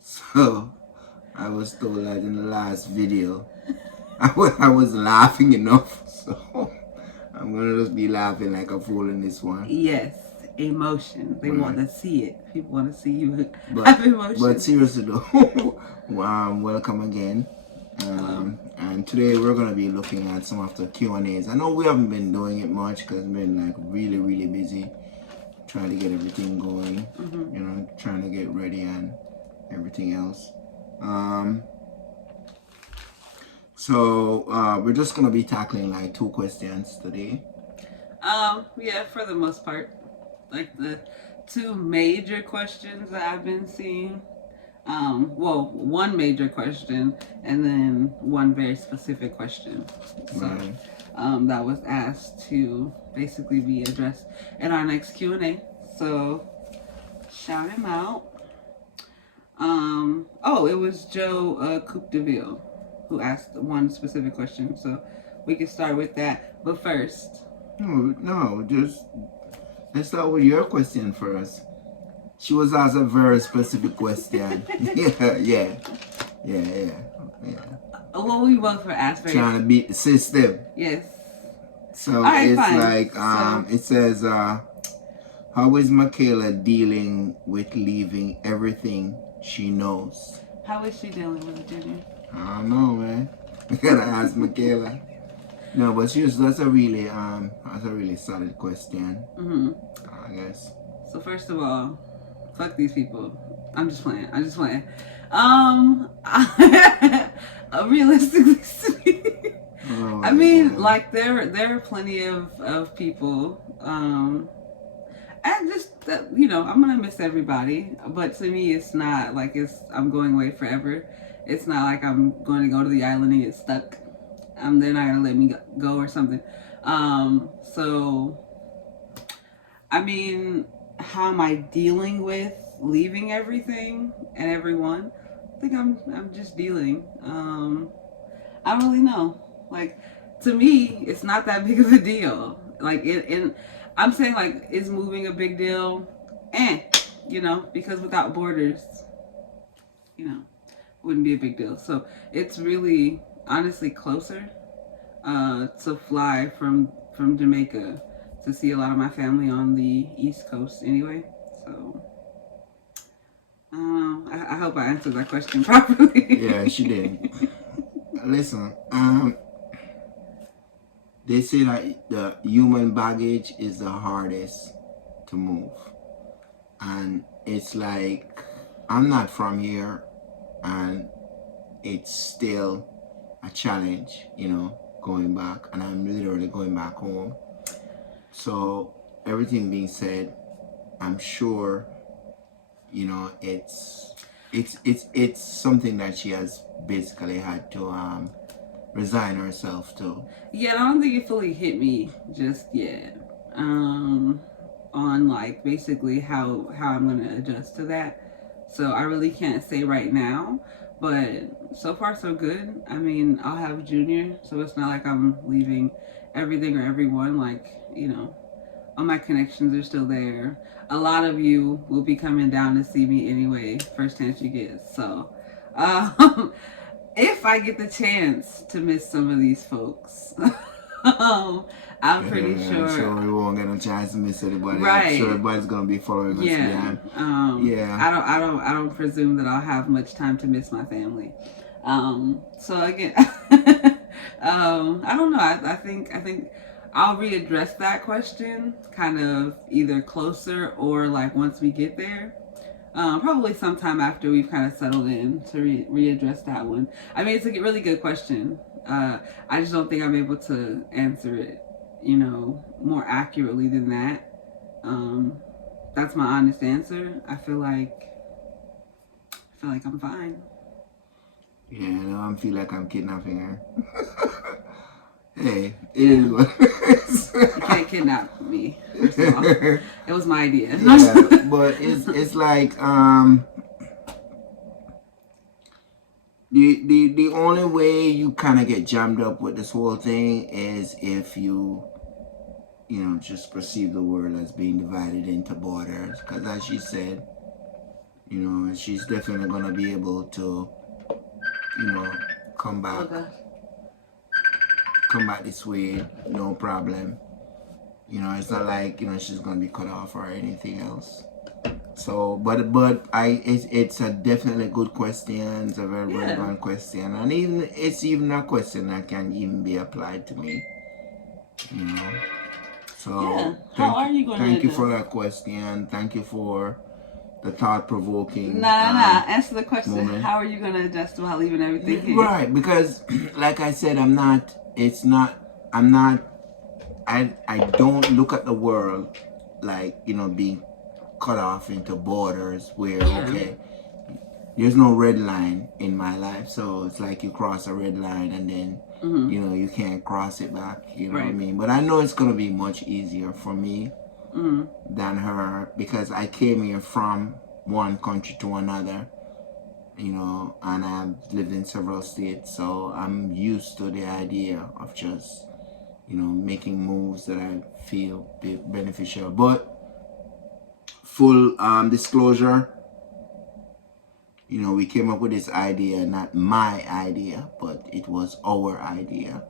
So I was told that in the last video I was laughing enough, so I'm gonna just be laughing like a fool in this one. Yes, emotion. They want Right. to see it. People want to see you have But emotion. seriously though, welcome again. Hello. And today we're gonna be looking at some of the Q&As. I know we haven't been doing it much because we've been like really busy trying to get everything going. You know, trying to get ready and everything else. So we're just gonna be tackling like 2 questions today. Yeah, for the most part, like the 2 major questions that I've been seeing. Well, one major question and then one very specific question. So, Right. that was asked to basically be addressed in our next Q&A. So, shout him out. Oh, it was Joe Coupe DeVille who asked one specific question. So, we can start with that. But first, No, just let's start with your question first. She was asked a very specific question. Yeah. well, we both were asked very. Trying to beat the system. Yes. So All right, it's fine. like it says how is Makayla dealing with leaving everything she knows? How is she dealing with it, Junior? I don't know, man. I gotta ask Makayla. No, but seriously, that's a really solid question. I guess. So first of all, fuck these people. I'm just playing. Realistically speaking, I mean, like there are plenty of people. And just I'm gonna miss everybody. But to me, it's not like I'm going away forever. It's not like I'm going to go to the island and get stuck. They're not gonna let me go or something. So I mean, how am I dealing with leaving everything and everyone? I think I'm just dealing. I don't really know. Like, to me, it's not that big of a deal. Like I'm saying, like, is moving a big deal? Because without borders, wouldn't be a big deal. So it's really honestly closer to fly from Jamaica to see a lot of my family on the East Coast anyway. So I hope I answered that question properly. Yeah, she did. Listen, they say that the human baggage is the hardest to move, and it's like I'm not from here, and it's still a challenge, going back, and I'm literally going back home. So everything being said, I'm sure, it's something that she has basically had to resign herself to. Yeah, I don't think it fully hit me just yet. On like basically how I'm gonna adjust to that. So I really can't say right now, but so far so good. I mean, I'll have Junior, so it's not like I'm leaving everything or everyone. Like, all my connections are still there. A lot of you will be coming down to see me anyway, first chance you get. So, if I get the chance to miss some of these folks, I'm pretty sure. I'm sure we won't get a chance to miss anybody. Right. I'm sure everybody's gonna be following us. Yeah. I don't presume that I'll have much time to miss my family. So again, I don't know. I think I'll readdress that question kind of either closer or like once we get there. Probably sometime after we've kind of settled in to readdress that one. I mean, it's a really good question. I just don't think I'm able to answer it, more accurately than that. That's my honest answer. I feel like I'm fine. Yeah, I feel like I'm kidnapping her. Hey, it is what it is. You can't kidnap me. First of all, it was my idea. Yeah, but it's like the only way you kind of get jammed up with this whole thing is if you just perceive the world as being divided into borders. Because as she said, she's definitely going to be able to, come back. Okay. Come back this way, no problem. It's not like, she's going to be cut off or anything else. So, but it's a definitely good question. It's a very relevant question, and it's even a question that can even be applied to me. So how are you going to? Thank you for that question. Thank you for the thought-provoking. Answer the question. Moment. How are you going to adjust while leaving everything here? Right, because like I said, I don't look at the world like being cut off into borders where okay, there's no red line in my life, so it's like you cross a red line and then you can't cross it back, what I mean. But I know it's gonna be much easier for me than her, because I came here from one country to another, and I've lived in several states, so I'm used to the idea of just making moves that I feel be beneficial. But full disclosure, we came up with this idea, not my idea, but it was our idea.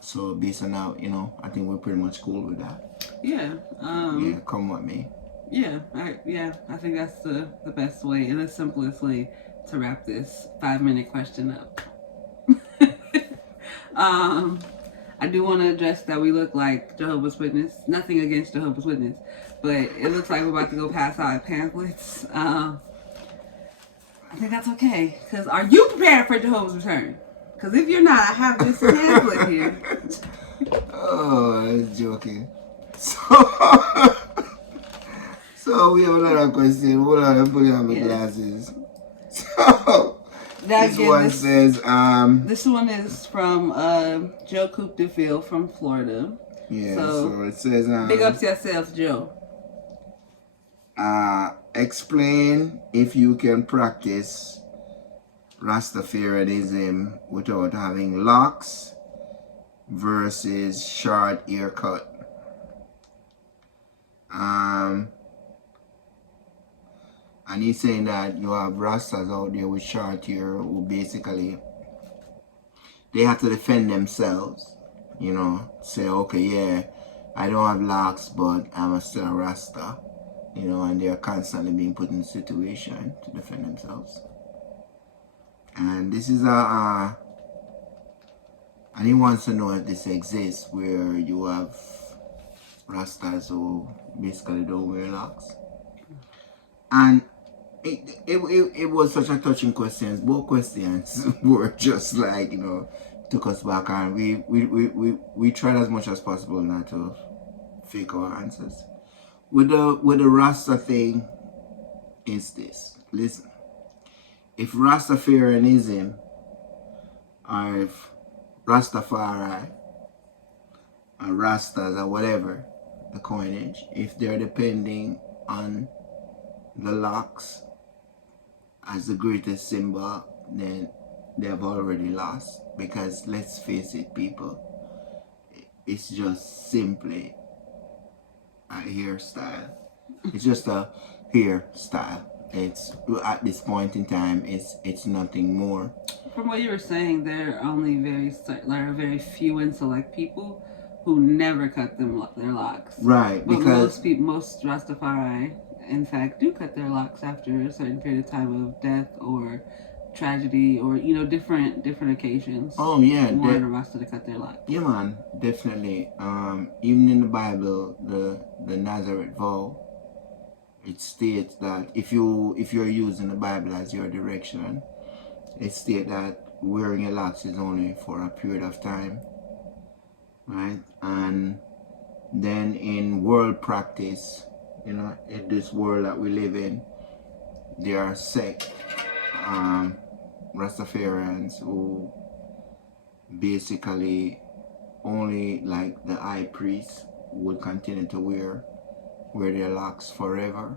So based on that, I think we're pretty much cool with that. Yeah. Yeah, come with me. Yeah, I think that's the best way and the simplest way to wrap this 5-minute question up. I do want to address that we look like Jehovah's Witness. Nothing against Jehovah's Witness, but it looks like we're about to go pass out pamphlets. I think that's okay. Because are you prepared for Jehovah's return? Because if you're not, I have this pamphlet here. Oh, that's joking. So we have another question. Hold on, I'm putting on my glasses. So this one says, this one is from Joe Coupe DeVille from Florida. Yeah, so it says, big ups yourself, Joe. Explain if you can practice Rastafarianism without having locks versus short haircut. And he's saying that you have Rastas out there with short hair who basically they have to defend themselves, say, okay, yeah, I don't have locks, but I'm still a Rasta, and they're constantly being put in a situation to defend themselves. And this is and he wants to know if this exists, where you have Rastas who basically don't wear locks. And it was such a touching question. Both questions were just like, took us back, and we tried as much as possible not to fake our answers. With the Rasta thing is this. Listen. If Rastafarianism or if Rastafari or Rastas or whatever the coinage, if they're depending on the locks as the greatest symbol, then they have already lost. Because let's face it, people, it's just simply a hairstyle. It's just a hairstyle. It's at this point in time, it's nothing more. From what you were saying, there are only very few and select people who never cut their locks. Right, but because most Rastafari, in fact, do cut their locks after a certain period of time of death or tragedy or different occasions. Oh yeah, want a Rasta to cut their locks. Yeah, man, definitely. Even in the Bible, the Nazareth vow, it states that if you're using the Bible as your direction, it states that wearing your locks is only for a period of time, right? And then in world practice, in this world that we live in, there are sect Rastafarians who basically only like the high priest would continue to wear their locks forever,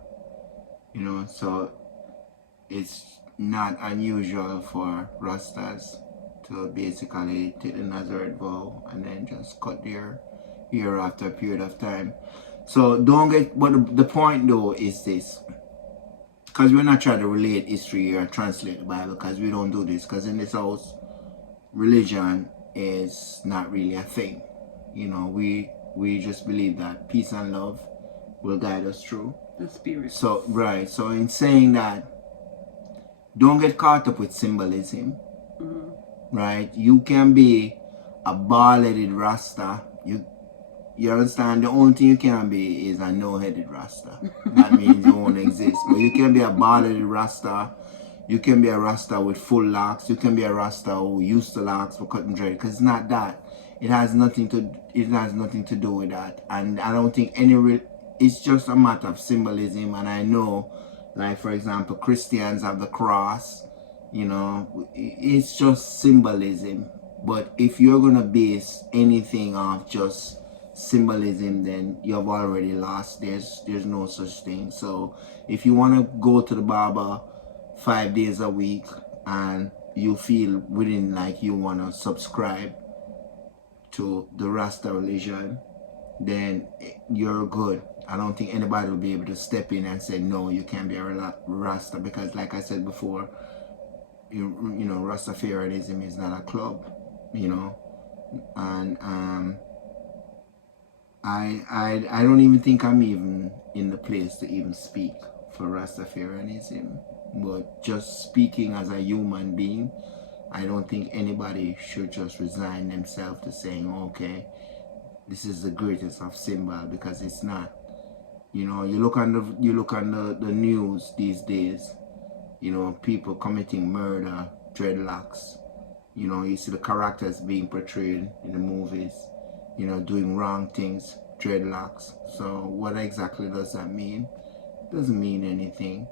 so it's not unusual for Rastas to basically take the Nazareth vow and then just cut their here after a period of time. So don't get, but the point though is this, because we're not trying to relate history or translate the Bible, because we don't do this, because in this house, religion is not really a thing. You know, we just believe that peace and love will guide us through. The spirit. So, right. So in saying that, don't get caught up with symbolism. Right? You can be a bald-headed Rasta. You understand? The only thing you can be is a no-headed Rasta. That means you won't exist. But you can be a bald-headed Rasta. You can be a Rasta with full locks. You can be a Rasta who used to locks for cutting dread. Because it's not that. It has nothing to do with that. And I don't think it's just a matter of symbolism. And I know, like for example, Christians have the cross. You know, it's just symbolism. But if you're gonna base anything off just symbolism, then you've already lost. There's no such thing. So if you want to go to the barber 5 days a week and you feel within like you want to subscribe to the Rasta religion, then you're good. I don't think anybody will be able to step in and say no, you can't be a Rasta, because like I said before, you know, Rastafarianism is not a club, you know. And I don't even think I'm even in the place to even speak for Rastafarianism. But just speaking as a human being, I don't think anybody should just resign themselves to saying, okay, this is the greatest of symbol, because it's not. You know, you look on the news these days, you know, people committing murder, dreadlocks. You know, you see the characters being portrayed in the movies, you know, doing wrong things, dreadlocks. So what exactly does that mean? It doesn't mean anything.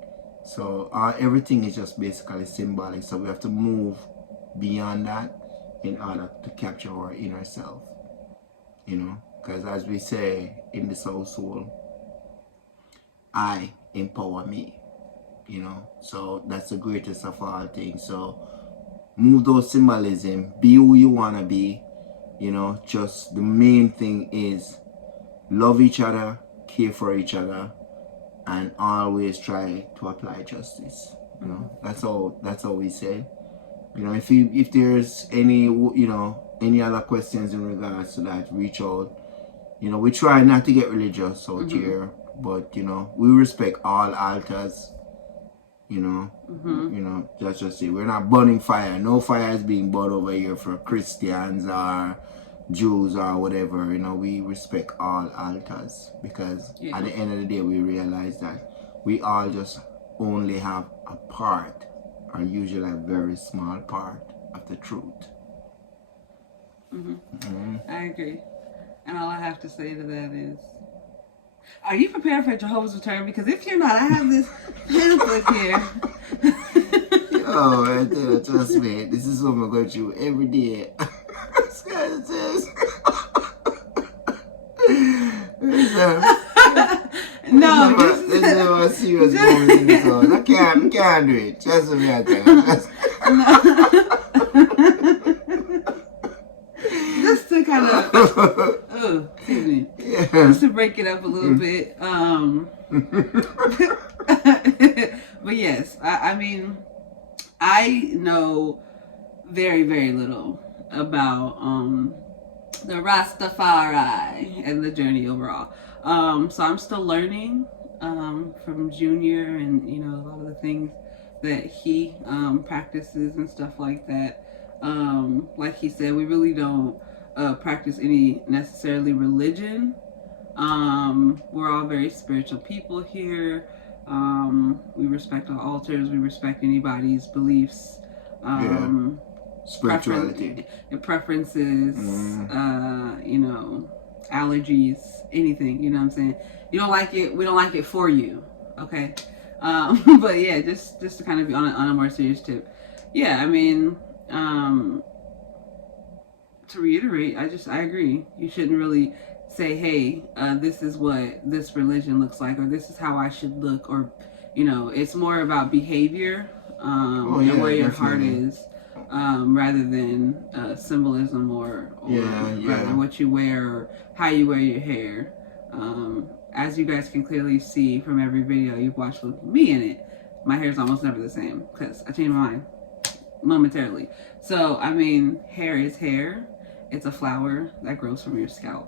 So everything is just basically symbolic. So we have to move beyond that in order to capture our inner self. You know, because as we say in the Soul Soul, I empower me. You know, so that's the greatest of all things. So move those symbolism, be who you want to be. You know, just the main thing is love each other, care for each other, and always try to apply justice. You know, that's all we say. You know, if there's any, you know, any other questions in regards to that, reach out. You know, we try not to get religious out here, but you know, we respect all altars. You know, you know, just say we're not burning fire. No fire is being burned over here for Christians or Jews or whatever. You know, we respect all altars, because at the end of the day, we realize that we all just only have a part, or usually a very small part, of the truth. I agree. And all I have to say to that is, are you prepared for Jehovah's Return? Because if you're not, I have this pamphlet here. Oh, I tell you, trust me, this is what I'm going through every day. This guy says, no, there's never a serious moment in this house. I can't do it. Trust me, I tell you. Just to kind of, excuse me, just to break it up a little bit. But yes, I mean, I know very, very little about the Rastafari and the journey overall. So I'm still learning from Junior, and you know, a lot of the things that he practices and stuff like that. Like he said, we really don't practice any necessarily religion. We're all very spiritual people here. We respect our altars. We respect anybody's beliefs. Spirituality. Preferences, you know, allergies, anything, you know what I'm saying? You don't like it, we don't like it for you, okay? But yeah, just to kind of be on a more serious tip. Yeah, I mean, to reiterate, I agree. You shouldn't really say, hey, this is what this religion looks like, or this is how I should look, or, you know, it's more about behavior, and where your heart is. rather than symbolism or rather than what you wear or how you wear your hair. As you guys can clearly see from every video you've watched with me in it, my hair is almost never the same because I change my mind momentarily. So, I mean, hair is hair. It's a flower that grows from your scalp.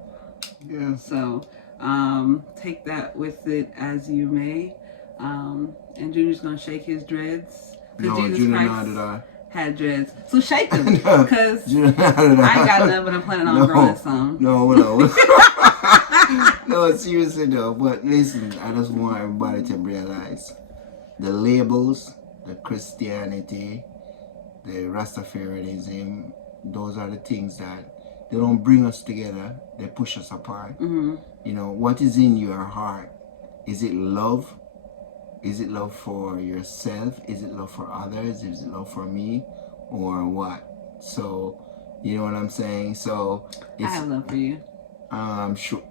Yeah. So, take that with it as you may. And Junior's gonna shake his dreads. No, Junior not at all. Had dreads. So shake them. Because I ain't got none, but I'm planning on growing some. No. No, seriously though. But listen, I just want everybody to realize the labels, the Christianity, the Rastafarianism, those are the things that they don't bring us together. They push us apart. Mm-hmm. You know, what is in your heart? Is it love? Is it love for yourself? Is it love for others? Is it love for me? Or what? So, you know what I'm saying? So, I have love for you. Sure.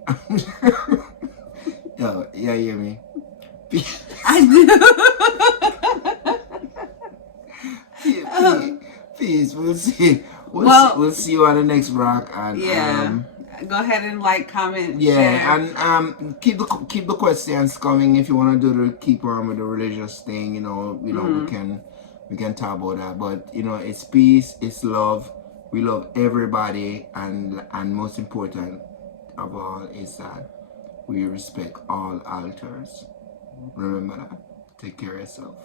Yo, yeah, you hear me? I do. Peace. We'll see. We'll see you on the next rock. And go ahead and like, comment, share. And keep the questions coming if you want to do the keep on with the religious thing. You know, we can talk about that. But you know, it's peace, it's love. We love everybody, and most important of all is that we respect all altars. Remember that. Take care of yourself.